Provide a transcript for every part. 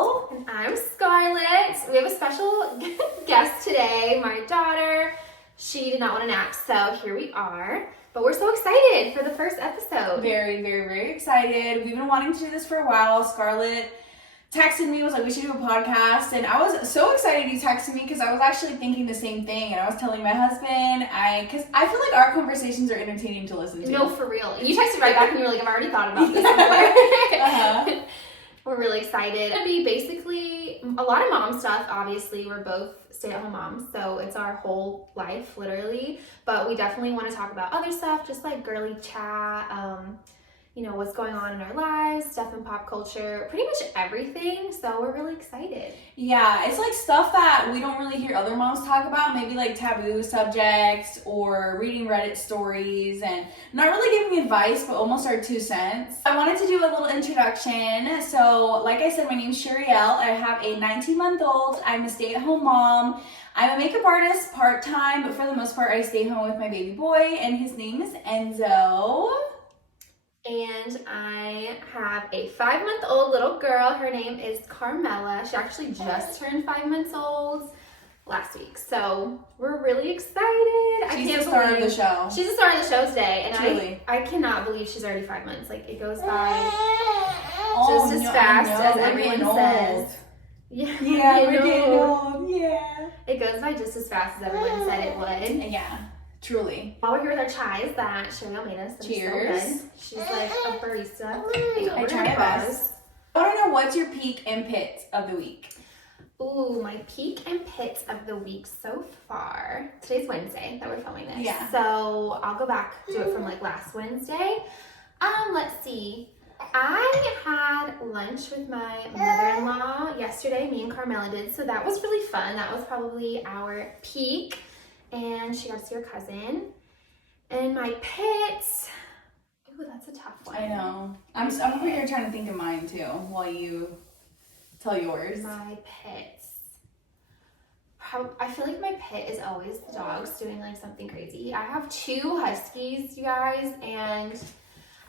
Sharielle. And I'm Scarlett. We have a special guest today, my daughter. She did not want to nap, so here we are. But we're so excited for the first episode. Very, very, very excited. We've been wanting to do this for a while. Scarlett texted me, was like, we should do a podcast. And I was so excited you texted me because I was actually thinking the same thing. And I was telling my husband, because I feel like our conversations are entertaining to listen to. No, for real. You texted right back and you were like, I've already thought about this before. We're really excited. It's going to be basically a lot of mom stuff. Obviously, we're both stay-at-home moms, so it's our whole life, literally. But we definitely want to talk about other stuff, just like girly chat, you know, what's going on in our lives, stuff in pop culture, pretty much everything. So we're really excited. Yeah, it's like stuff that we don't really hear other moms talk about, maybe like taboo subjects or reading Reddit stories and not really giving advice, but almost our 2 cents. I wanted to do a little introduction. So like I said, my name's Sharielle. I have a 19-month-old. I'm a stay-at-home mom. I'm a makeup artist part-time, but for the most part, I stay home with my baby boy, and his name is Enzo. And I have a 5-month-old little girl. Her name is Carmela. She actually just turned 5 months old last week. So we're really excited. She's the star of the show. She's the star of the show today. And Truly. I cannot believe she's already 5 months. Like, it goes by Oh, just as no, fast I know. as We're everyone getting says. old. Yeah, Yeah, I we're know. getting old. Yeah. It goes by just as fast as everyone said it would. Yeah, truly. While we're here with our chais that Sharielle made us. Cheers. So good. She's like a barista. I try my best. I want to know, what's your peak and pit of the week? Ooh, my peak and pits of the week so far. Today's Wednesday that we're filming this. Yeah. So I'll go back to it from like last Wednesday. Let's see. I had lunch with my mother-in-law yesterday. Me and Carmela did. So that was really fun. That was probably our peak. And she got to see her cousin. And my pits. Ooh, that's a tough one. I know. I'm over here trying to think of mine too while you tell yours. My pits. I feel like my pit is always the dogs doing like something crazy. I have 2 huskies, you guys, and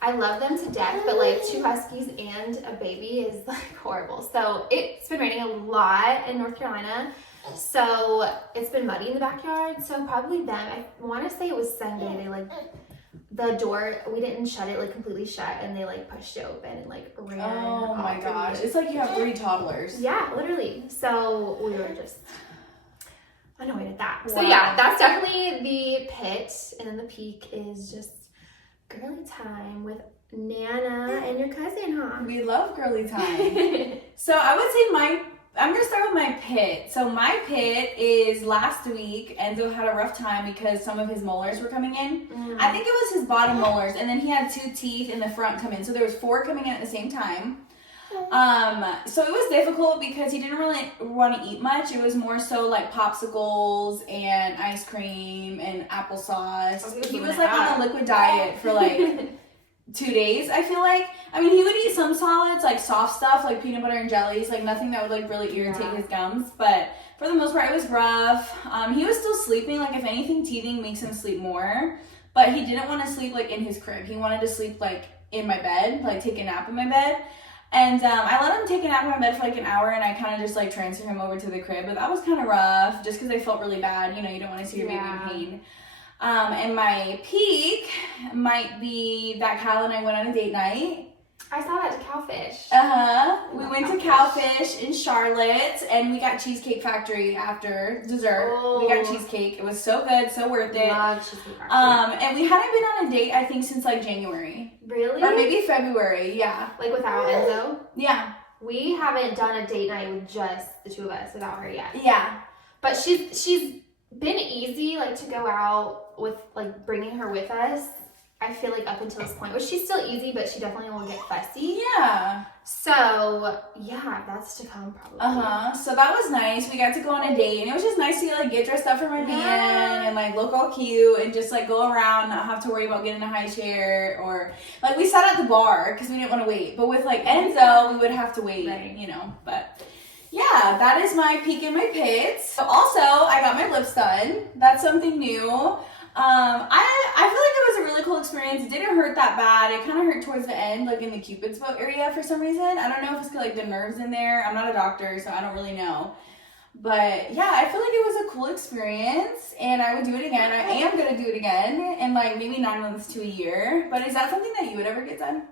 I love them to death, but like 2 huskies and a baby is like horrible. So it's been raining a lot in North Carolina. So it's been muddy in the backyard. So probably them. I want to say it was Sunday. They like the door, we didn't shut it like completely shut, and they like pushed it open and like ran. Oh my off gosh. the- It's like you have 3 toddlers. Yeah, literally. So we were just annoyed at that. So Wow. yeah, that's definitely the pit. And then the peak is just girly time with Nana and your cousin, huh? We love girly time. So I would say I'm going to start with my pit. So my pit is last week, Enzo had a rough time because some of his molars were coming in. I think it was his bottom molars, and then he had 2 teeth in the front come in. So there was 4 coming in at the same time. So it was difficult because he didn't really want to eat much. It was more so like popsicles and ice cream and applesauce. Oh, He was like on a liquid diet for like 2 days, I feel like. I mean, he would eat some solids, like soft stuff, like peanut butter and jellies, like nothing that would like really irritate his gums. But for the most part, it was rough. He was still sleeping. Like, if anything, teething makes him sleep more. But he didn't want to sleep like in his crib. He wanted to sleep like in my bed, like take a nap in my bed. And I let him take a nap in my bed for like an hour, and I kind of just like transferred him over to the crib. But that was kind of rough, just because I felt really bad. You know, you don't want to see your baby in pain. And my peak might be that Kyle and I went on a date night. I saw that to Cowfish. We went to Cowfish in Charlotte, and we got Cheesecake Factory after dessert. We got cheesecake. It was so good, so worth it. Love Cheesecake Factory. And we hadn't been on a date, I think, since like January. Really? Or maybe February, yeah. Like without Enzo? Yeah. We haven't done a date night with just the 2 of us without her yet. Yeah. But she's been easy, like, to go out with, like, bringing her with us. I feel like up until this point, which she's still easy, but she definitely will get fussy. Yeah. So yeah, that's to come probably. So that was nice. We got to go on a date, and it was just nice to like get dressed up for my band and like look all cute and just like go around, not have to worry about getting a high chair, or like we sat at the bar because we didn't want to wait. But with like Enzo, we would have to wait, you know. But yeah, that is my peak and my pits. Also, I got my lips done. That's something new. I feel like it was a really really cool experience. It didn't hurt that bad. It kind of hurt towards the end, like in the Cupid's bow area for some reason. I don't know if it's like the nerves in there. I'm not a doctor, so I don't really know. But yeah, I feel like it was a cool experience, and I would do it again. I am gonna do it again in like maybe 9 months to a year. But is that something that you would ever get done?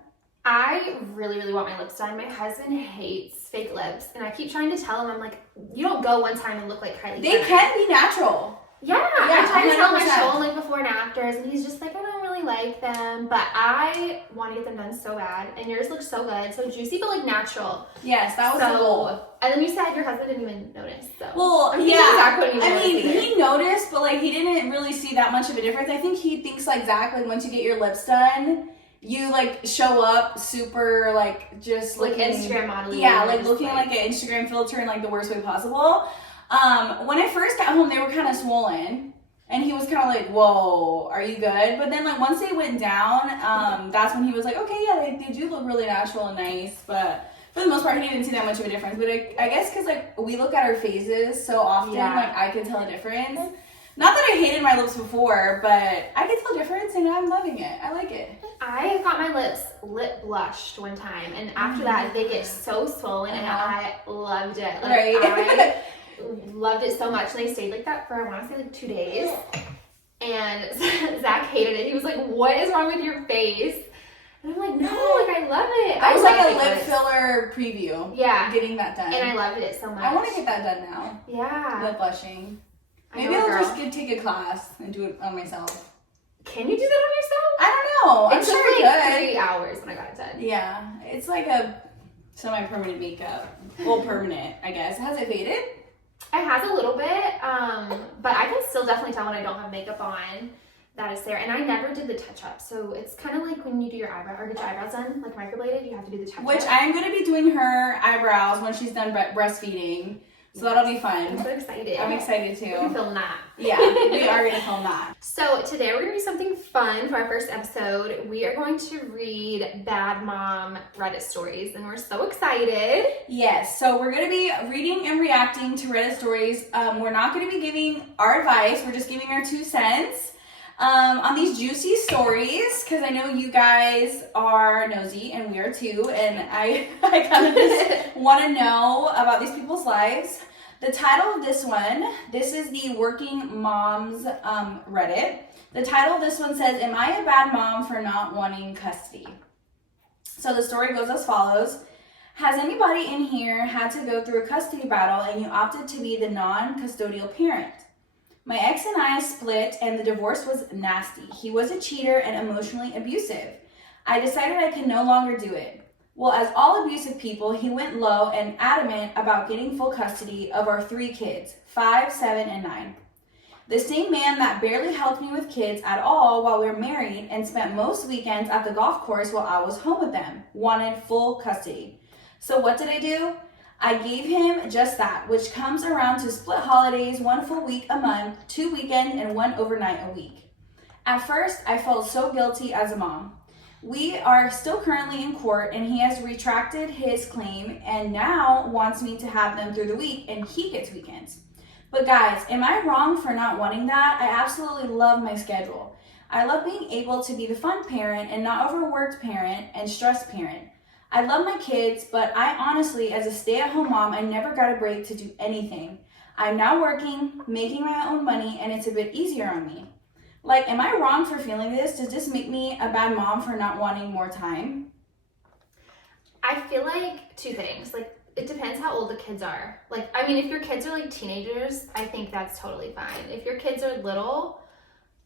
I really, really want my lips done. My husband hates fake lips, and I keep trying to tell him, I'm like, you don't go one time and look like Kylie They Jenner. can be natural. Yeah, I try to tell him I 100%. show him like before and afters, and he's just like, I don't really like them, but I want to get them done so bad. And yours looks so good, so juicy, but like natural. Yes, that was the goal. And then you said your husband didn't even notice. So Well, I'm thinking yeah. Zach wouldn't even notice either. He noticed, but like he didn't really see that much of a difference. I think he thinks like Zach, like once you get your lips done, you like show up super like just like looking, Instagram modeling. yeah, like looking like an Instagram filter in like the worst way possible. When I first got home, they were kind of swollen, and he was kind of like, "Whoa, are you good?" But then like once they went down, that's when he was like, "Okay, yeah, they do look really natural and nice." But for the most part, he didn't see that much of a difference. But I guess because like we look at our faces so often, like I could tell a difference. Not that I hated my lips before, but I could tell a difference, and I'm loving it. I like it. I got my lips lip blushed one time, and after that, they get so swollen, and I loved it. Like, Right. I loved it so much, and they stayed like that for, I want to say, like 2 days. And Zach hated it. He was like, "What is wrong with your face?" And I'm like, "No, like I love it." I was love like a fake lip lips. filler preview. Yeah, Getting that done. and I loved it so much. I want to get that done now. Yeah. Lip blushing. I Maybe know, I'll girl. just take a class and do it on myself. Can you do that on yourself? I don't know. I'm It sure took I like could. 3 hours when I got it done. Yeah, it's like a semi-permanent makeup. Well, permanent, I guess. Has it faded? It has a little bit, but I can still definitely tell when I don't have makeup on that it's there. And I never did the touch-up, so it's kind of like when you do your eyebrow or get your eyebrows done, like microbladed, you have to do the touch-up. Which I'm going to be doing her eyebrows when she's done breastfeeding. So that'll be I'm fun. so excited. I'm excited We can too. film that. Yeah, we are going to film that. So today we're going to do something fun for our first episode. We are going to read Bad Mom Reddit stories, and we're so excited. Yes, so we're going to be reading and reacting to Reddit stories. We're not going to be giving our advice. We're just giving our 2 cents on these juicy stories, because I know you guys are nosy, and we are too, and I kind of just want to know about these people's lives. The title of this one, this is the Working Moms Reddit. The title of this one says, "Am I a bad mom for not wanting custody?" So the story goes as follows. Has anybody in here had to go through a custody battle and you opted to be the non-custodial parent? My ex and I split, and the divorce was nasty. He was a cheater and emotionally abusive. I decided I could no longer do it. Well, as all abusive people, he went low and adamant about getting full custody of our 3 kids, 5, 7, and 9. The same man that barely helped me with kids at all while we were married and spent most weekends at the golf course while I was home with them wanted full custody. So what did I do? I gave him just that, which comes around to split holidays, 1 full week a month, 2 weekends, and 1 overnight a week. At first, I felt so guilty as a mom. We are still currently in court, and he has retracted his claim and now wants me to have them through the week, and he gets weekends. But guys, am I wrong for not wanting that? I absolutely love my schedule. I love being able to be the fun parent and not overworked parent and stressed parent. I love my kids, but I honestly, as a stay-at-home mom, I never got a break to do anything. I'm now working, making my own money, and it's a bit easier on me. Like, am I wrong for feeling this? Does this make me a bad mom for not wanting more time? I feel like 2 things. Like, it depends how old the kids are. Like, I mean, if your kids are like teenagers, I think that's totally fine. If your kids are little,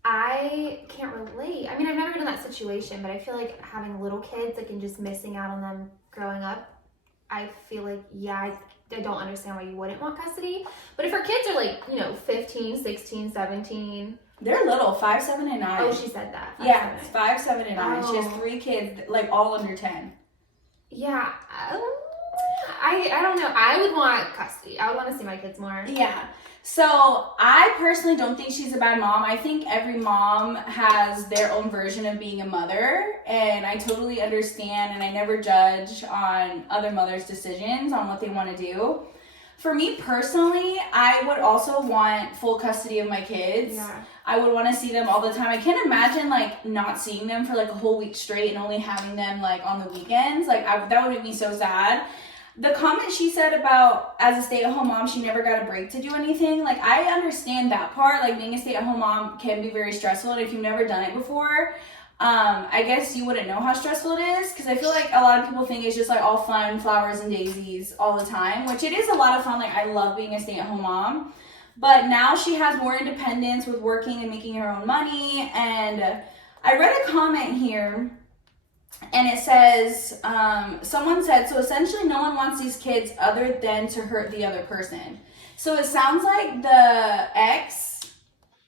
I can't relate. I mean, I've never been in that situation, but I feel like having little kids, like, and just missing out on them growing up, I feel like, yeah, I don't understand why you wouldn't want custody. But if her kids are like, 15, 16, 17. They're little, 5, 7, and 9. Oh, she said that. 5, Yeah, 7. 5, 7, and 9. She has Oh. 3 kids, like all under 10. Yeah. I don't know. I would want custody. I would want to see my kids more. Yeah. So I personally don't think she's a bad mom. I think every mom has their own version of being a mother, and I totally understand, and I never judge on other mothers' decisions on what they want to do. For me personally, I would also want full custody of my kids. Yeah. I would want to see them all the time. I can't imagine like not seeing them for like a whole week straight and only having them like on the weekends. Like that would make me so sad. The comment she said about as a stay-at-home mom, she never got a break to do anything. Like, I understand that part. Like, being a stay-at-home mom can be very stressful. And if you've never done it before, I guess you wouldn't know how stressful it is. Because I feel like a lot of people think it's just like all fun, flowers and daisies all the time. Which it is a lot of fun. Like, I love being a stay-at-home mom. But now she has more independence with working and making her own money. And I read a comment here. And it says, someone said, so essentially no one wants these kids other than to hurt the other person. So it sounds like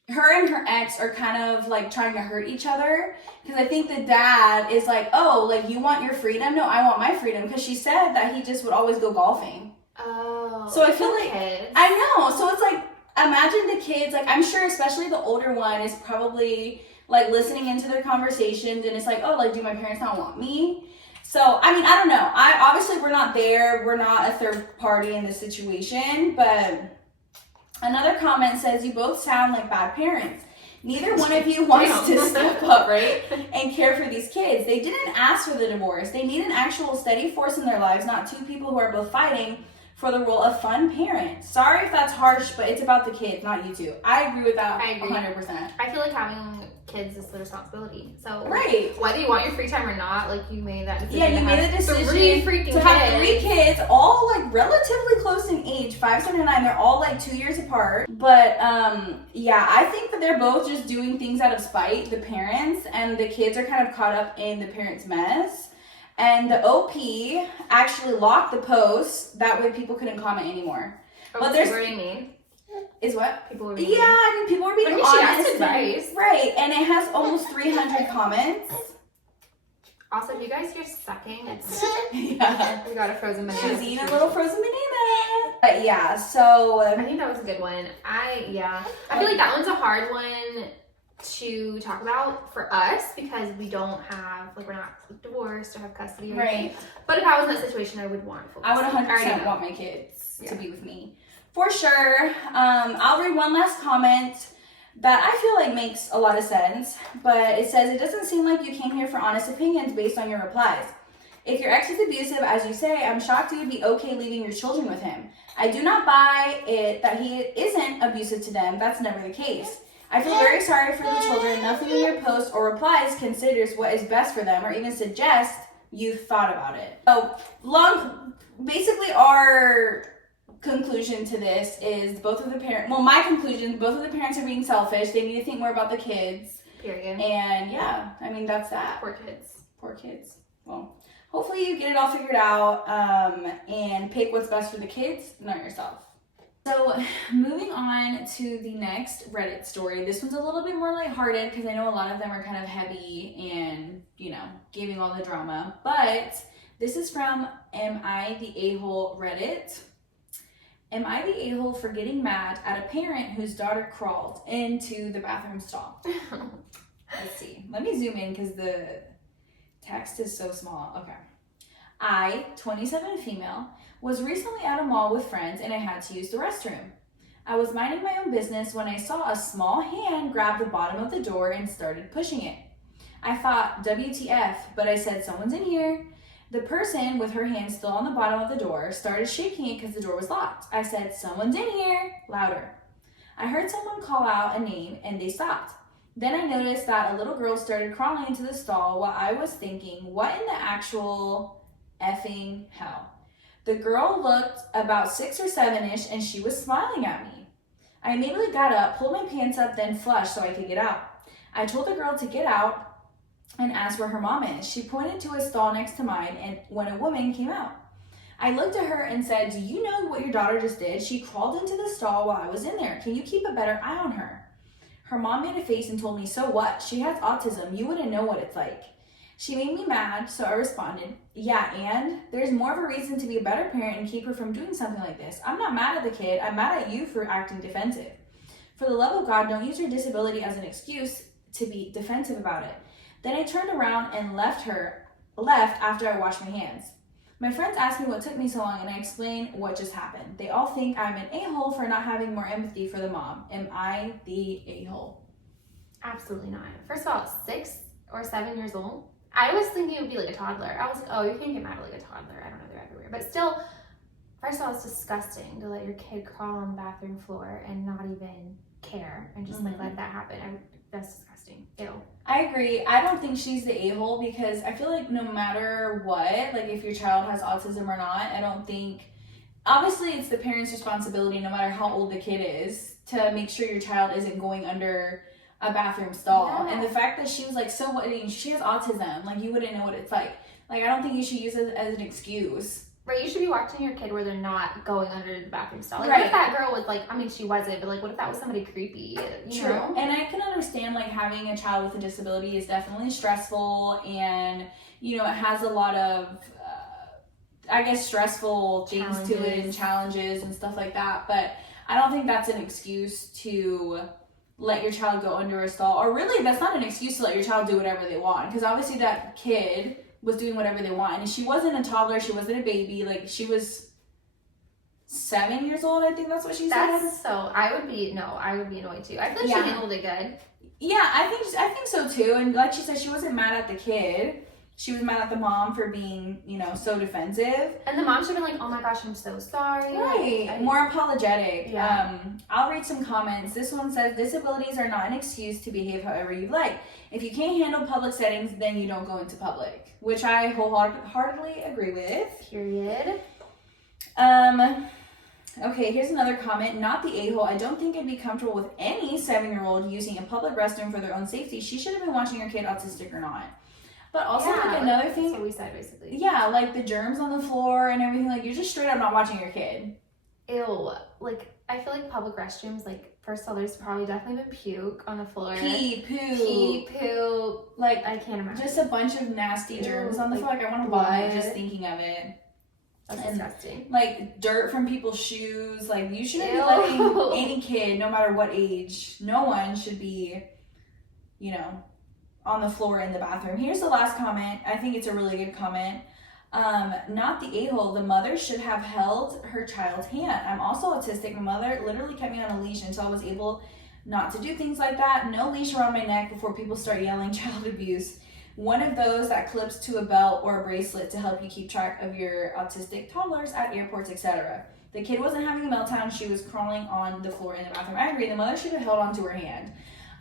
her and her ex are kind of like trying to hurt each other. Because I think the dad is like, oh, like you want your freedom? No, I want my freedom. Because she said that he just would always go golfing. Oh. So I feel like, kids. I know. So it's like, imagine the kids, like I'm sure especially the older one is probably like listening into their conversations and it's like, oh, like do my parents not want me? So I mean, I don't know. Obviously we're not there, we're not a third party in this situation, but another comment says you both sound like bad parents. Neither one of you wants to step up, right, and care for these kids. They didn't ask for the divorce. They need an actual steady force in their lives, not two people who are both fighting for the role of fun parent. Sorry if that's harsh, but it's about the kids, not you two. I agree with that. I agree. 100%. I feel like having kids is the responsibility. So right, whether you want your free time or not, like you made that decision. Yeah, you made the decision to have 3 kids, all like relatively close in age, 5, 7, and 9. They're all like 2 years apart. But yeah, I think that they're both just doing things out of spite, the parents, and the kids are kind of caught up in the parents' mess. And the OP actually locked the post. That way people couldn't comment anymore. Oh, but there's... What do you mean? Is what? People were being Yeah, I mean, people were being honest. She asked advice. Right, and it has almost 300 comments. Also, if you guys hear sucking, it's... Yeah. We got a frozen banana. She's eating a little frozen banana. But yeah, so... I think that was a good one. I feel like that one's a hard one to talk about for us because we don't have, like, we're not divorced or have custody or anything. Right. But if I was in that situation, I would want full I would custody. 100% want my kids to be with me. For sure. I'll read one last comment that I feel like makes a lot of sense, but it says, it doesn't seem like you came here for honest opinions based on your replies. If your ex is abusive, as you say, I'm shocked you would be okay leaving your children with him. I do not buy it that he isn't abusive to them. That's never the case. I feel very sorry for the children. Nothing in your post or replies considers what is best for them or even suggests you've thought about it. So, basically our conclusion to this is both of the parents, well, my conclusion, both of the parents are being selfish. They need to think more about the kids. Period. And yeah, I mean, that's that. Poor kids. Poor kids. Well, hopefully you get it all figured out and pick what's best for the kids, not yourself. So moving on to the next Reddit story. This one's a little bit more lighthearted because I know a lot of them are kind of heavy and, you know, giving all the drama. But this is from Am I the A-hole Reddit. Am I the a-hole for getting mad at a parent whose daughter crawled into the bathroom stall? Let's see. Let me zoom in because the text is so small. Okay. I, 27 female, was recently at a mall with friends and I had to use the restroom. I was minding my own business when I saw a small hand grab the bottom of the door and started pushing it. I thought, WTF, but I said, someone's in here. The person, with her hand still on the bottom of the door, started shaking it because the door was locked. I said, someone's in here, louder. I heard someone call out a name and they stopped. Then I noticed that a little girl started crawling into the stall while I was thinking, what in the actual effing hell? The girl looked about 6 or 7-ish and she was smiling at me. I immediately got up, pulled my pants up, then flushed so I could get out. I told the girl to get out and asked where her mom is. She pointed to a stall next to mine and when a woman came out. I looked at her and said, do you know what your daughter just did? She crawled into the stall while I was in there. Can you keep a better eye on her? Her mom made a face and told me, so what? She has autism. You wouldn't know what it's like. She made me mad, so I responded, yeah, and there's more of a reason to be a better parent and keep her from doing something like this. I'm not mad at the kid. I'm mad at you for acting defensive. For the love of God, don't use your disability as an excuse to be defensive about it. Then I turned around and left after I washed my hands. My friends ask me what took me so long, and I explain what just happened. They all think I'm an a-hole for not having more empathy for the mom. Am I the a-hole? Absolutely not. First of all, 6 or 7 years old. I was thinking it would be like a toddler. I was like, oh, you can't get mad at like a toddler. I don't know, they're everywhere. But still, first of all, it's disgusting to let your kid crawl on the bathroom floor and not even care and just like let that happen. That's disgusting. Ew. I agree. I don't think she's the a-hole because I feel like no matter what, like if your child has autism or not, I don't think, obviously it's the parent's responsibility no matter how old the kid is to make sure your child isn't going under a bathroom stall. Yeah. And the fact that she was like, so what, she has autism, like you wouldn't know what it's like. Like I don't think you should use it as an excuse. Right, you should be watching your kid where they're not going under the bathroom stall. Like, Right. what if that girl was like, I mean, she wasn't, but like, what if that was somebody creepy? You True. know? And I can understand like having a child with a disability is definitely stressful, and you know it has a lot of I guess stressful things to it and challenges and stuff like that. But I don't think that's an excuse to let your child go under a stall, or really that's not an excuse to let your child do whatever they want, because obviously that kid was doing whatever they want, and she wasn't a toddler, she wasn't a baby, like she was 7 years old, I think that's what she said. So I would be annoyed too. I feel like Yeah. she handled it good. Yeah, I think so too. And like she said, she wasn't mad at the kid. She was mad at the mom for being, you know, so defensive. And the mom should have been like, oh my gosh, I'm so sorry. Right. Like, More apologetic. Yeah. I'll read some comments. This one says, disabilities are not an excuse to behave however you like. If you can't handle public settings, then you don't go into public. Which I wholeheartedly agree with. Period. Okay, here's another comment. Not the a-hole. I don't think I'd be comfortable with any 7-year-old using a public restroom for their own safety. She should have been watching her kid, autistic or not. But also, like another thing. That's what we said basically. Yeah, like the germs on the floor and everything. Like you're just straight up not watching your kid. Ew. Like, I feel like public restrooms, like, first of all, there's probably definitely been puke on the floor. Pee, poo. Like, I can't imagine. Just a bunch of nasty germs on the floor. Like I want to vomit just thinking of it. That's disgusting. Like dirt from people's shoes. Like you shouldn't be Ew. letting any kid, no matter what age, no one should be, you know, on the floor in the bathroom. Here's the last comment. I think it's a really good comment. Not the a-hole. The mother should have held her child's hand. I'm also autistic. My mother literally kept me on a leash until I was able not to do things like that. No leash around my neck before people start yelling child abuse. One of those that clips to a belt or a bracelet to help you keep track of your autistic toddlers at airports, etc. The kid wasn't having a meltdown. She was crawling on the floor in the bathroom. I agree. The mother should have held onto her hand.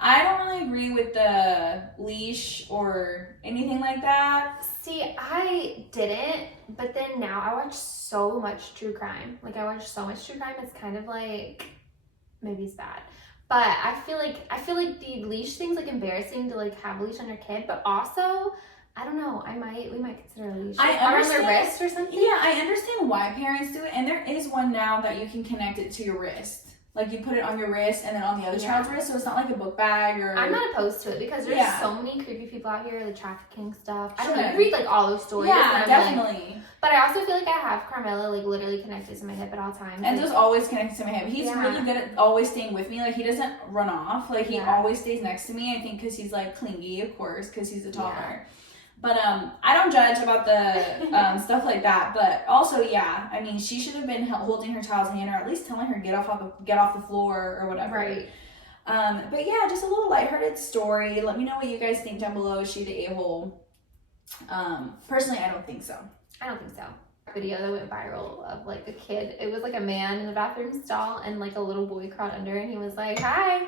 I don't really agree with the leash or anything like that. See, I didn't, but then now I watch so much true crime. Like, I watch so much true crime, it's kind of like, maybe it's bad. But I feel like the leash thing's like embarrassing to like have a leash on your kid, but also, I don't know, we might consider a leash. I Like, around understand- their wrist or something. Yeah, I understand why parents do it, and there is one now that you can connect it to your wrist. Like you put it on your wrist and then on the other child's wrist, so it's not like a book bag or. I'm not opposed to it because there's so many creepy people out here, the trafficking stuff. I don't know. You read like all those stories. Yeah, and definitely. Like, but I also feel like I have Carmela like literally connected to my hip at all times. And like, just always connected to my hip. He's really good at always staying with me. Like he doesn't run off. Like he always stays next to me. I think because he's like clingy, of course, because he's a toddler. But I don't judge about the stuff like that. But also, yeah, I mean, she should have been holding her child's hand, or at least telling her get off the floor or whatever. Right. But yeah, just a little lighthearted story. Let me know what you guys think down below. Is she the a-hole? Personally, I don't think so. I don't think so. Video that went viral of like a kid. It was like a man in the bathroom stall, and like a little boy crawled under, and he was like, "Hi."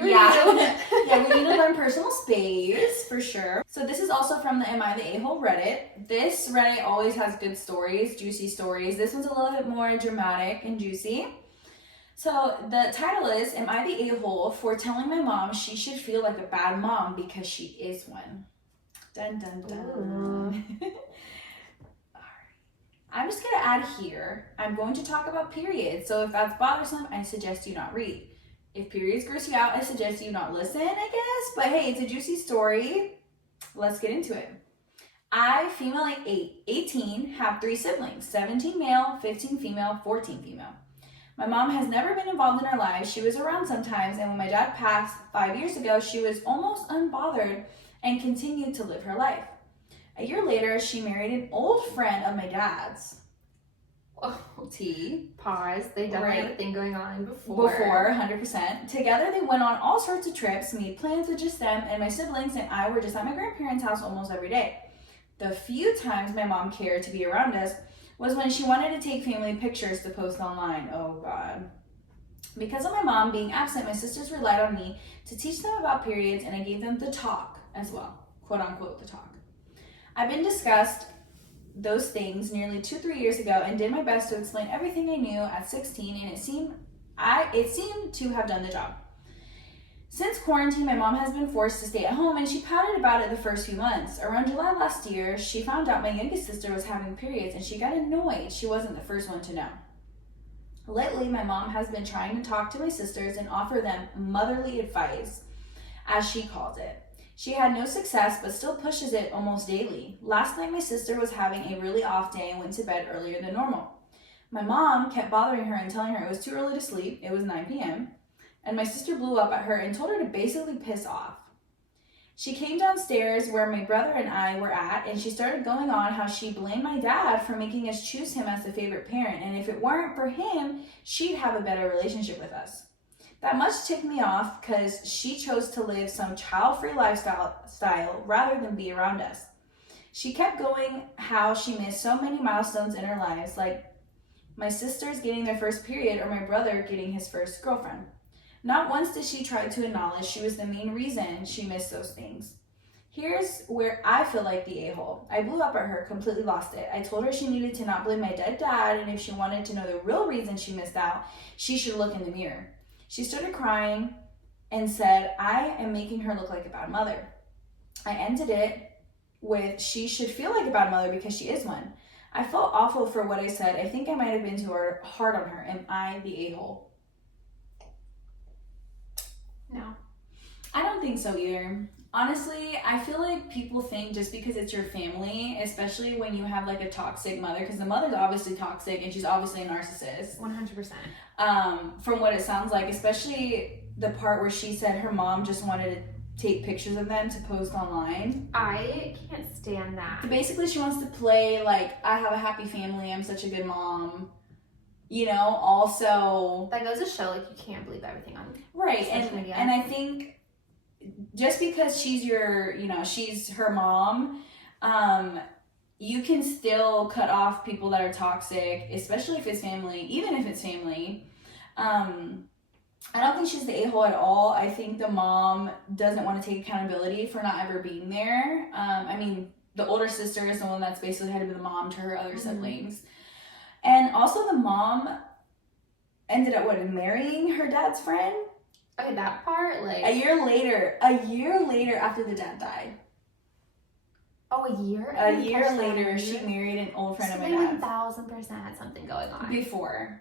Yeah, yeah, we need to learn personal space for sure. So this is also from the Am I the A-hole Reddit. This Reddit always has good stories, juicy stories. This one's a little bit more dramatic and juicy. So the title is, Am I the A-hole for telling my mom she should feel like a bad mom because she is one? Dun dun dun. I'm just gonna add here, I'm going to talk about periods. So if that's bothersome, I suggest you not read. If periods gross you out, I suggest you not listen, I guess. But hey, it's a juicy story. Let's get into it. I, female 18, have 3 siblings, 17 male, 15 female, 14 female. My mom has never been involved in our lives. She was around sometimes, and when my dad passed 5 years ago, she was almost unbothered and continued to live her life. A year later, she married an old friend of my dad's. Oh, T. pause. They definitely Right. had a thing going on before. 100%. Together, they went on all sorts of trips, made plans with just them, and my siblings and I were just at my grandparents' house almost every day. The few times my mom cared to be around us was when she wanted to take family pictures to post online. Oh, God. Because of my mom being absent, my sisters relied on me to teach them about periods, and I gave them the talk as well. Quote unquote, the talk. I've been discussed those things nearly 2-3 years ago and did my best to explain everything I knew at 16, and it seemed to have done the job. Since quarantine, my mom has been forced to stay at home, and she pouted about it the first few months. Around July last year, she found out my youngest sister was having periods, and she got annoyed she wasn't the first one to know. Lately, my mom has been trying to talk to my sisters and offer them motherly advice, as she calls it. She had no success, but still pushes it almost daily. Last night, my sister was having a really off day and went to bed earlier than normal. My mom kept bothering her and telling her it was too early to sleep. It was 9 p.m. And my sister blew up at her and told her to basically piss off. She came downstairs where my brother and I were at, and she started going on how she blamed my dad for making us choose him as the favorite parent, and if it weren't for him, she'd have a better relationship with us. That much ticked me off because she chose to live some child-free lifestyle rather than be around us. She kept going how she missed so many milestones in her lives, like my sisters getting their first period or my brother getting his first girlfriend. Not once did she try to acknowledge she was the main reason she missed those things. Here's where I feel like the a-hole. I blew up at her, completely lost it. I told her she needed to not blame my dead dad, and if she wanted to know the real reason she missed out, she should look in the mirror. She started crying and said, I am making her look like a bad mother. I ended it with, she should feel like a bad mother because she is one. I felt awful for what I said. I think I might have been too hard on her. Am I the a-hole? No. I don't think so either. Honestly, I feel like people think just because it's your family, especially when you have like a toxic mother, because the mother's obviously toxic and she's obviously a narcissist. 100%. From what it sounds like, especially the part where she said her mom just wanted to take pictures of them to post online. I can't stand that. Basically, she wants to play like, I have a happy family, I'm such a good mom. You know, also... That goes to show, like, you can't believe everything on right, social media. And I think just because she's she's her mom, you can still cut off people that are toxic, especially if it's family, even if it's family. I don't think she's the a-hole at all. I think the mom doesn't want to take accountability for not ever being there. I mean, the older sister is the one that's basically had to be the mom to her other siblings. And also the mom ended up, marrying her dad's friend? Okay, that part, like... A year later after the dad died. Oh, a year? A year later, she married an old friend of my dad's. 1,000% had something going on. Before.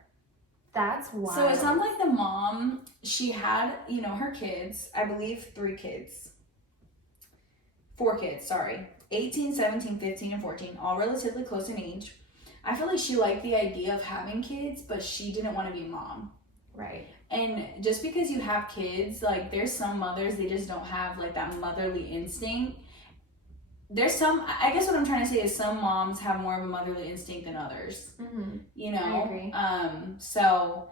That's wild. So it sounds like the mom, she had, her kids, I believe 4 kids, 18, 17, 15, and 14, all relatively close in age. I feel like she liked the idea of having kids, but she didn't want to be a mom. Right. And just because you have kids, like, there's some mothers, they just don't have, like, that motherly instinct. I guess what I'm trying to say is some moms have more of a motherly instinct than others. Mm-hmm. I agree. So,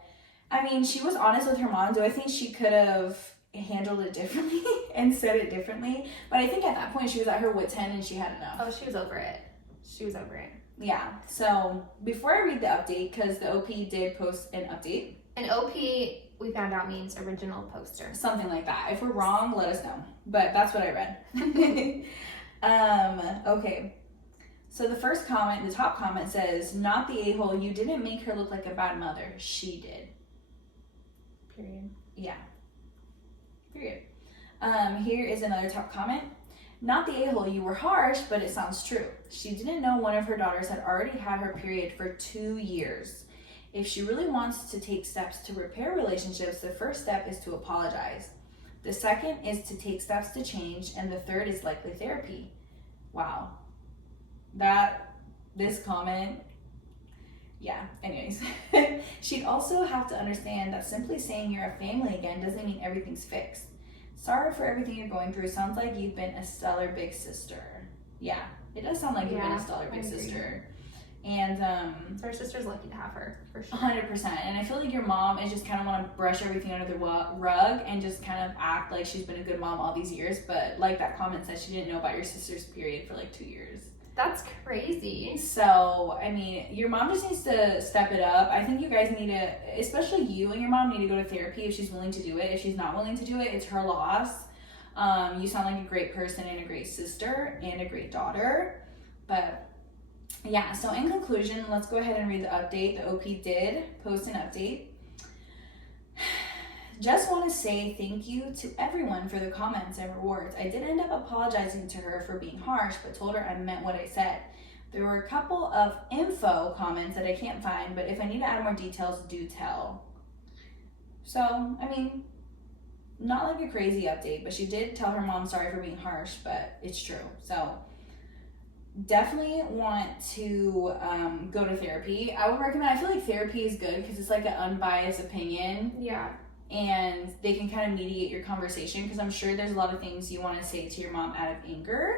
I mean, she was honest with her mom. Do I think she could have handled it differently and said it differently? But I think at that point she was at her wit's end and she had enough. Oh, she was over it. Yeah. So, before I read the update, because the OP did post an update. And OP, we found out, means original poster. Something like that. If we're wrong, let us know. But that's what I read. Okay. So the top comment says, not the a-hole, you didn't make her look like a bad mother. She did. Period. Yeah. Period. Here is another top comment. Not the a-hole, you were harsh, but it sounds true. She didn't know one of her daughters had already had her period for 2 years. If she really wants to take steps to repair relationships, the first step is to apologize. The second is to take steps to change, and the third is likely therapy. Wow. This comment, yeah, anyways. She'd also have to understand that simply saying you're a family again doesn't mean everything's fixed. Sorry for everything you're going through. Sounds like you've been a stellar big sister. Yeah, It does sound like you've been a stellar big sister. And so her sister's lucky to have her, for sure. 100%. And I feel like your mom is just kind of want to brush everything under the rug and just kind of act like she's been a good mom all these years. But like that comment said, she didn't know about your sister's period for like 2 years. That's crazy. So, I mean, your mom just needs to step it up. I think you guys need to, especially you and your mom, need to go to therapy if she's willing to do it. If she's not willing to do it, it's her loss. You sound like a great person and a great sister and a great daughter. But yeah, so in conclusion, let's go ahead and read the update. The OP did post an update. Just want to say thank you to everyone for the comments and rewards. I did end up apologizing to her for being harsh, but told her I meant what I said. There were a couple of info comments that I can't find, but if I need to add more details, do tell. So, I mean, not like a crazy update, but she did tell her mom sorry for being harsh, but it's true. So, definitely want to go to therapy. I would recommend, I feel like therapy is good because it's like an unbiased opinion. Yeah. And they can kind of mediate your conversation because I'm sure there's a lot of things you want to say to your mom out of anger.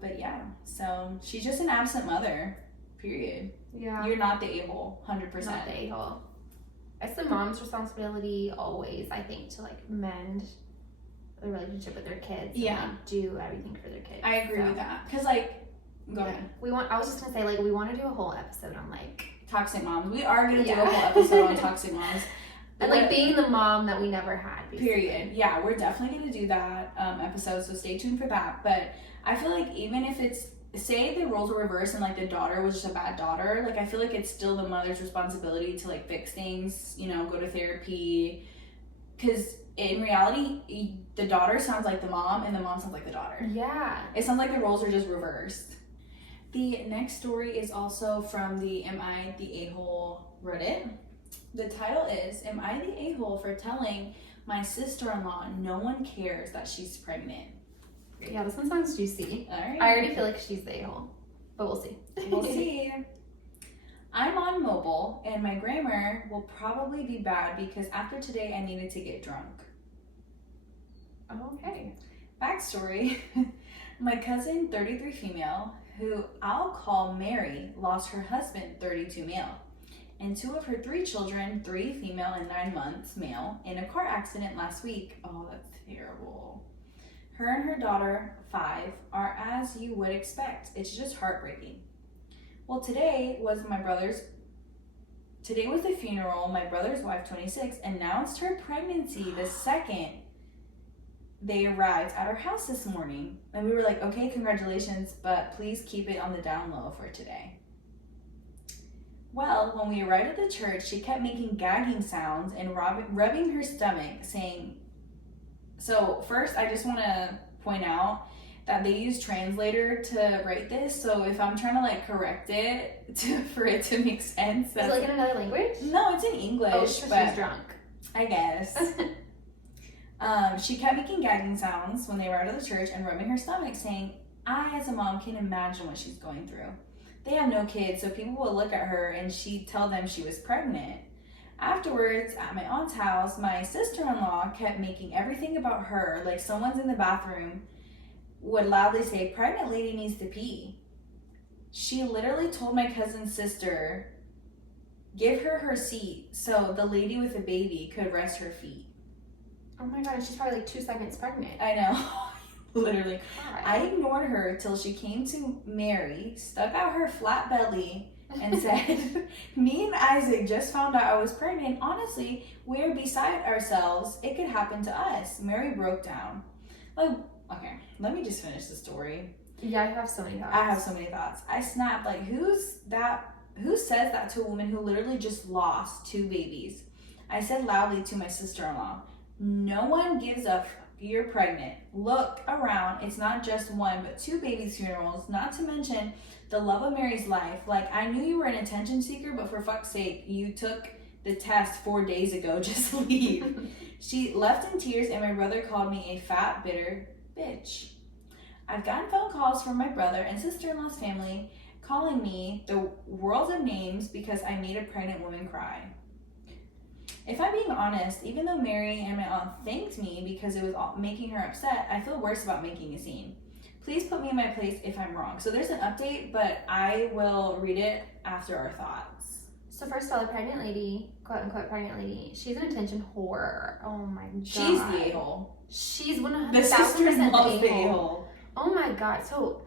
But yeah, so she's just an absent mother, period. Yeah. You're not the a-hole, 100%. Not the a-hole. It's the mom's responsibility always, I think, to like mend the relationship with their kids. Yeah. And, like, do everything for their kids. I agree with that. Because like, go ahead. I was just going to say, like, we want to do a whole episode on like toxic moms. We are going to do a whole episode on toxic moms. And like being the mom that we never had. Basically. Period. Yeah, we're definitely going to do that episode, so stay tuned for that. But I feel like even if it's, say the roles were reversed and like the daughter was just a bad daughter, like I feel like it's still the mother's responsibility to like fix things, you know, go to therapy. Because in reality, the daughter sounds like the mom and the mom sounds like the daughter. Yeah. It sounds like the roles are just reversed. The next story is also from the Am I the A-hole Reddit. The title is, Am I the A-hole for telling my sister-in-law no one cares that she's pregnant? Yeah, this one sounds juicy. All right. I already feel like she's the a-hole, but we'll see. We'll see. I'm on mobile, and my grammar will probably be bad because after today I needed to get drunk. Okay. Backstory. My cousin, 33 female, who I'll call Mary, lost her husband, 32 male, and 2 of her 3 children, 3 female and 9 months male, in a car accident last week. Oh, that's terrible. Her and her daughter, 5, are as you would expect. It's just heartbreaking. Well, today was the funeral. My brother's wife, 26, announced her pregnancy the second they arrived at our house this morning. And we were like, okay, congratulations, but please keep it on the down low for today. Well, when we arrived at the church, she kept making gagging sounds and rubbing her stomach, saying, so first I just want to point out that they use translator to write this, so if I'm trying to like correct it for it to make sense. Is it like in another language? No, it's in English. Oh, so but she's drunk. I guess. She kept making gagging sounds when they arrived at the church and rubbing her stomach, saying, I, as a mom, can imagine what she's going through. They have no kids, so people will look at her and she'd tell them she was pregnant. Afterwards, at my aunt's house, my sister-in-law kept making everything about her, like someone's in the bathroom, would loudly say, pregnant lady needs to pee. She literally told my cousin's sister, give her seat so the lady with the baby could rest her feet. Oh my god, she's probably like 2 seconds pregnant. I know. Literally. God. I ignored her till she came to Mary, stuck out her flat belly, and said, me and Isaac just found out I was pregnant. Honestly, we're beside ourselves. It could happen to us. Mary broke down. Like, okay, let me just finish the story. Yeah, I have so many thoughts. I have so many thoughts. I snapped, like, who says that to a woman who literally just lost 2 babies? I said loudly to my sister-in-law, no one gives a you're pregnant. Look around. It's not just 1, but 2 babies' funerals, not to mention the love of Mary's life. Like, I knew you were an attention seeker, but for fuck's sake, you took the test 4 days ago. Just leave. She left in tears, and my brother called me a fat, bitter bitch. I've gotten phone calls from my brother and sister-in-law's family calling me the world of names because I made a pregnant woman cry. If I'm being honest, even though Mary and my aunt thanked me because it was making her upset, I feel worse about making a scene. Please put me in my place if I'm wrong. So there's an update, but I will read it after our thoughts. So first of all, the pregnant lady, quote unquote pregnant lady, she's an attention whore. Oh my god. She's the a-hole. She's 100,000% The sister-in-law's the the a-hole. a-hole. Oh my god. So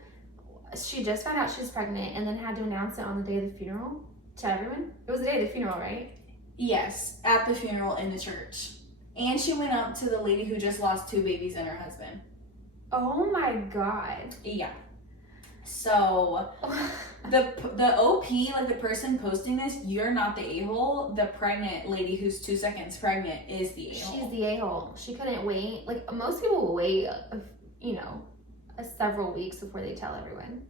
she just found out she was pregnant and then had to announce it on the day of the funeral to everyone. It was the day of the funeral, right? Yes, at the funeral in the church. And she went up to the lady who just lost 2 babies and her husband. Oh my god. Yeah. So the OP, like the person posting this, you're not the a-hole. The pregnant lady who's 2 seconds pregnant is the a-hole. She's the a-hole. She couldn't wait. Like most people will wait, several weeks before they tell everyone.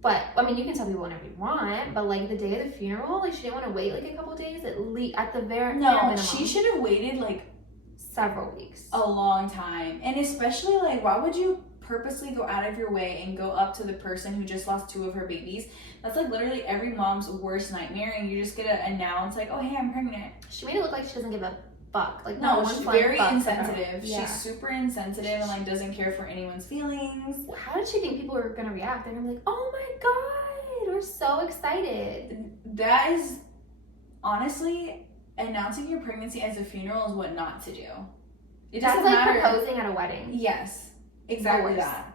But I mean, you can tell people whenever you want. But like the day of the funeral, like she didn't want to wait like a couple days at least at the bare minimum. She should have waited like several weeks. A long time. And especially like, why would you purposely go out of your way and go up to the person who just lost 2 of her babies? That's like literally every mom's worst nightmare, and you just get to announce like, oh hey, I'm pregnant. She made it look like she doesn't give a fuck. Like no, she's very insensitive. Yeah. She's super insensitive and like doesn't care for anyone's feelings. How did she think people were gonna react? They're gonna be like, oh my god, we're so excited. That is honestly, announcing your pregnancy as a funeral is what not to do. It That's doesn't like matter. proposing at a wedding. Yes, exactly Worse. that.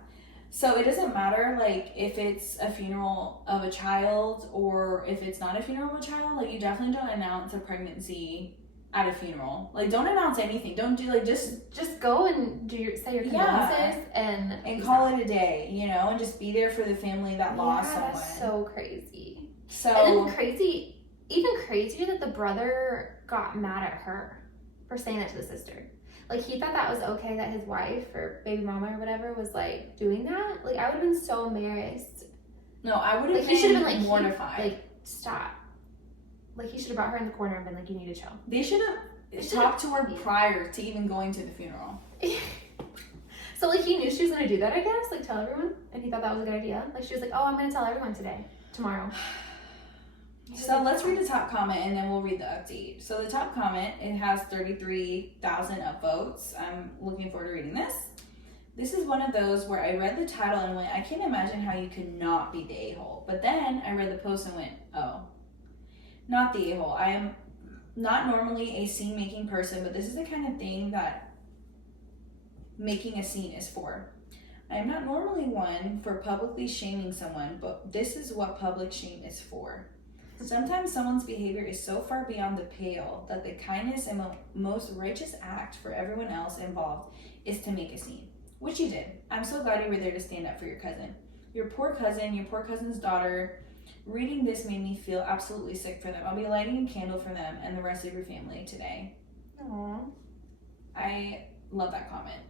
So it doesn't matter like if it's a funeral of a child or if it's not a funeral of a child. Like you definitely don't announce a pregnancy at a funeral. Like don't announce anything. Don't do like just go and say your condolences and call it a day, and just be there for the family that lost someone. That's so crazy. So and then even crazier that the brother got mad at her for saying that to the sister. Like he thought that was okay that his wife or baby mama or whatever was like doing that. Like I would have been so embarrassed. No, I would have Like he should have been like mortified. Like stop. Like he should have brought her in the corner and been like, you need to chill. They should have talked to her prior to even going to the funeral. So like he knew she was gonna do that, I guess, like tell everyone, and he thought that was a good idea. Like she was like, oh, I'm gonna tell everyone tomorrow. So let's read the top comment and then we'll read the update. So the top comment, it has 33,000 upvotes. I'm looking forward to reading this. This is one of those where I read the title and went, I can't imagine how you could not be the a-hole. But then I read the post and went, oh, not the a-hole. I am not normally a scene-making person, but this is the kind of thing that making a scene is for. I am not normally one for publicly shaming someone, but this is what public shame is for. Sometimes someone's behavior is so far beyond the pale that the kindest and most righteous act for everyone else involved is to make a scene, which you did. I'm so glad you were there to stand up for your cousin. Your poor cousin's daughter. Reading this made me feel absolutely sick for them. I'll be lighting a candle for them and the rest of your family today. Aww. I love that comment.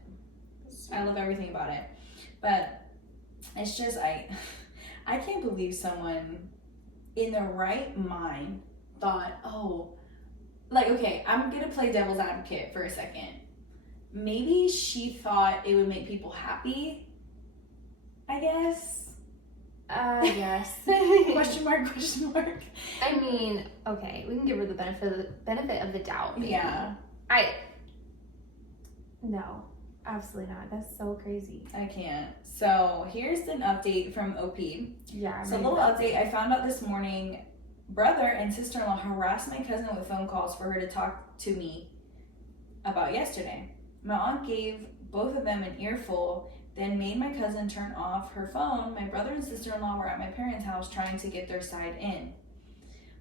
I love everything about it. But it's just, I can't believe someone in their right mind thought, oh, like, okay, I'm gonna play devil's advocate for a second. Maybe she thought it would make people happy, I guess. Yes. Question mark. I mean, okay, we can give her the benefit of the doubt. Maybe. Yeah. No, absolutely not. That's so crazy. I can't. So here's an update from OP. Yeah. So a little update. I found out this morning, brother and sister-in-law harassed my cousin with phone calls for her to talk to me about yesterday. My aunt gave both of them an earful, then made my cousin turn off her phone. My brother and sister-in-law were at my parents' house trying to get their side in.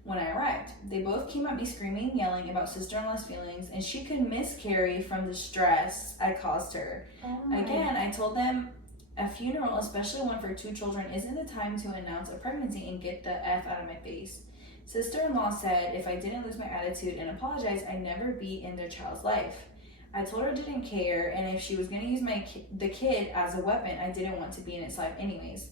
When I arrived, they both came at me screaming, yelling about sister-in-law's feelings, and she could miscarry from the stress I caused her. Again, I told them a funeral, especially one for 2 children, isn't the time to announce a pregnancy and get the F out of my face. Sister-in-law said if I didn't lose my attitude and apologize, I'd never be in their child's life. I told her I didn't care, and if she was going to use the kid as a weapon, I didn't want to be in its life anyways.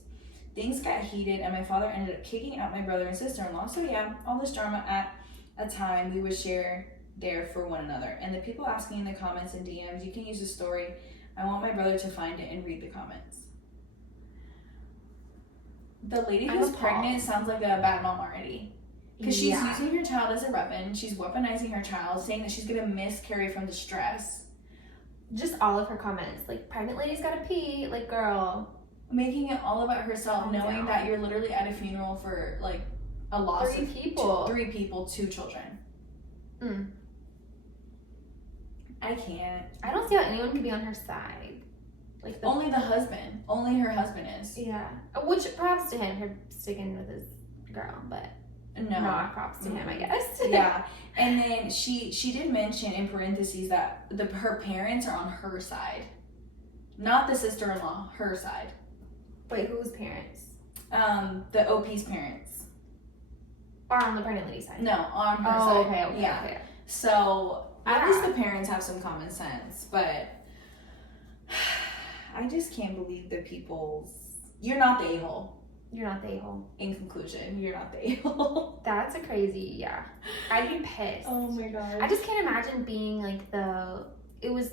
Things got heated, and my father ended up kicking out my brother and sister-in-law. So yeah, all this drama at a time we would share there for one another. And the people asking in the comments and DMs, you can use the story. I want my brother to find it and read the comments. The lady who's pregnant sounds like a bad mom already. Because she's using her child as a weapon. She's weaponizing her child, saying that she's going to miscarry from the stress. just all of her comments. Like, pregnant lady's gotta pee. Like, girl. Making it all about herself, Calm knowing down. that you're literally at a funeral for like a loss 3 of people. 3 people, 2 children. Mm. I can't. I don't see how anyone could be on her side. Like, Only the husband. Only her husband is. Yeah. Which, props to him for sticking with his girl, but No. not props to him, I guess. Yeah. And then she did mention in parentheses that her parents are on her side. Not the sister-in-law, her side. Wait, whose parents? The OP's parents. Are on the pregnant lady's side. No, on her Oh, side. okay. Yeah. Okay. So at Yeah. least the parents have some common sense, but I just can't believe the people's. You're not the a-hole. You're not the a-hole. In conclusion, you're not the a-hole. That's a crazy, yeah. I'd be pissed. My god. I just can't imagine being like it was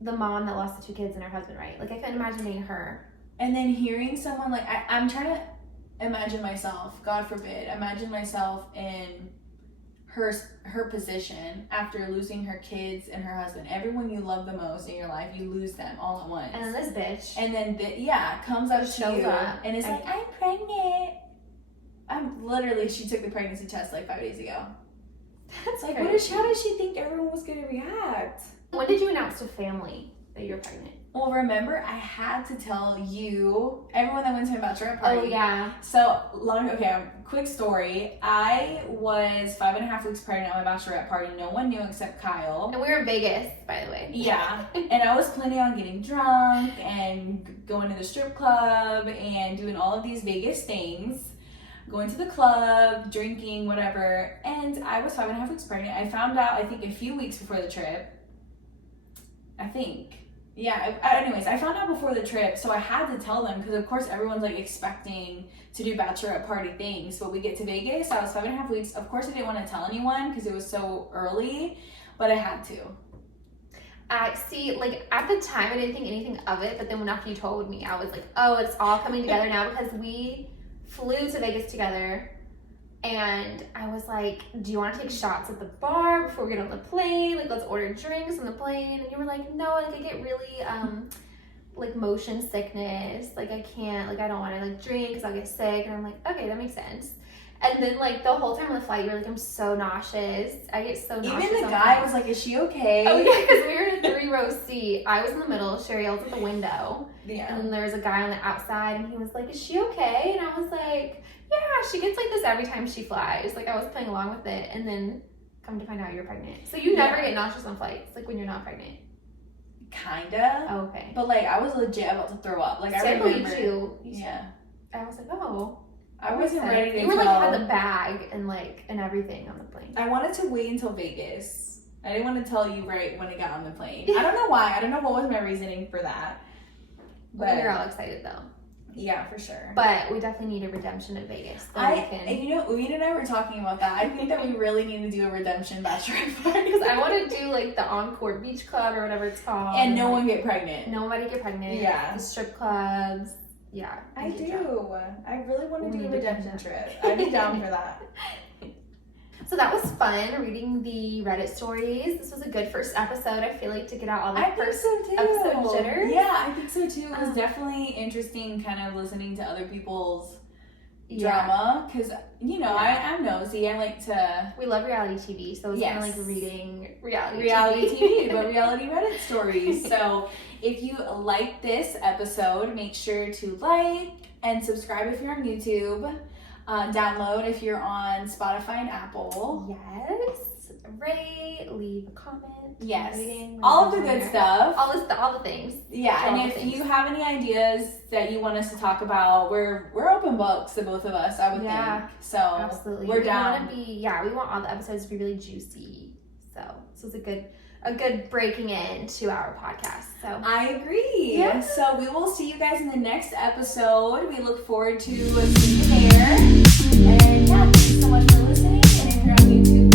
the mom that lost the 2 kids and her husband, right? Like, I couldn't imagine being her. And then hearing someone like I'm trying to imagine myself, God forbid, imagine myself in her position after losing her kids and her husband. Everyone you love the most in your life, you lose them all at once. And then this bitch. And then comes up to Shows you up. and it's like, I'm pregnant. She took the pregnancy test like 5 days ago. That's Like, crazy. how does she think everyone was gonna react? When did you announce to family that you're pregnant? Well, remember, I had to tell you, everyone that went to my bachelorette party. Oh, yeah. So, quick story. I was 5.5 weeks pregnant at my bachelorette party. No one knew except Kyle. And we were in Vegas, by the way. Yeah. And I was planning on getting drunk and going to the strip club and doing all of these Vegas things. Going to the club, drinking, whatever. And I was 5.5 weeks pregnant. I found out, I think, a few weeks before the trip. I think. Yeah, anyways, I found out before the trip, so I had to tell them because, of course, everyone's like expecting to do bachelorette party things. So we get to Vegas, I was 5.5 weeks. Of course, I didn't want to tell anyone because it was so early, but I had to. See, like, at the time, I didn't think anything of it, but then when after you told me, I was like, oh, it's all coming together now because we flew to Vegas together. And I was like, do you want to take shots at the bar before we get on the plane? Like, let's order drinks on the plane. And you were like, no, like, I get really, like, motion sickness. Like, I can't, like, I don't want to, like, drink because I'll get sick. And I'm like, okay, that makes sense. And then, like, the whole time on the flight, you were like, I'm so nauseous. I get so nauseous. Even the guy was like, is she okay? Oh, yeah, because we were in a 3-row seat. I was in the middle, Sherry was at the window. Yeah. And then there was a guy on the outside, and he was like, is she okay? And I was like, yeah, she gets like this every time she flies. Like, I was playing along with it, and then come to find out you're pregnant. So you never get nauseous on flights, like when you're not pregnant. Kinda. Oh, okay. But like, I was legit about to throw up. Like, I I believe remember. you. Yeah. I was like, oh. I wasn't ready to You were go. like had the bag and everything on the plane. I wanted to wait until Vegas. I didn't want to tell you right when I got on the plane. I don't know why. I don't know what was my reasoning for that. But We were all excited though. yeah, for sure. But we definitely need a redemption in Vegas. So we can. And you know, Uyin and I were talking about that. I think that we really need to do a redemption bachelorette party. Because I want to do like the Encore Beach Club or whatever it's called. And no like, one get pregnant. Nobody get pregnant. Yeah. The strip clubs. Yeah. I do. I really want We to do a need to do redemption that. trip. I'd be down for that. So that was fun reading the Reddit stories. This was a good first episode. I feel like to get out all the I think first so too. episode jitters. Yeah, I think so too. It was Um, definitely interesting kind of listening to other people's Yeah. drama because, you know, Yeah. I'm nosy. I like to We love reality TV, so it's kind Yes. of like reading reality TV, but reality Reddit stories. So if you like this episode, make sure to like and subscribe if you're on YouTube. Download if you're on Spotify and Apple. Yes. Rate, leave a comment. Yes. Rating, All of the whatever. good stuff. All the things. Yeah, all and the if things. you have any ideas that you want us to talk about, we're open books, the both of us, I would Yeah, think. So Absolutely. we're we down. Want to be, we want all the episodes to be really juicy. So this was a good breaking into our podcast. So I agree. Yeah. So we will see you guys in the next episode. We look forward to seeing you there. And yeah, thank you so much for listening. And if you're on YouTube,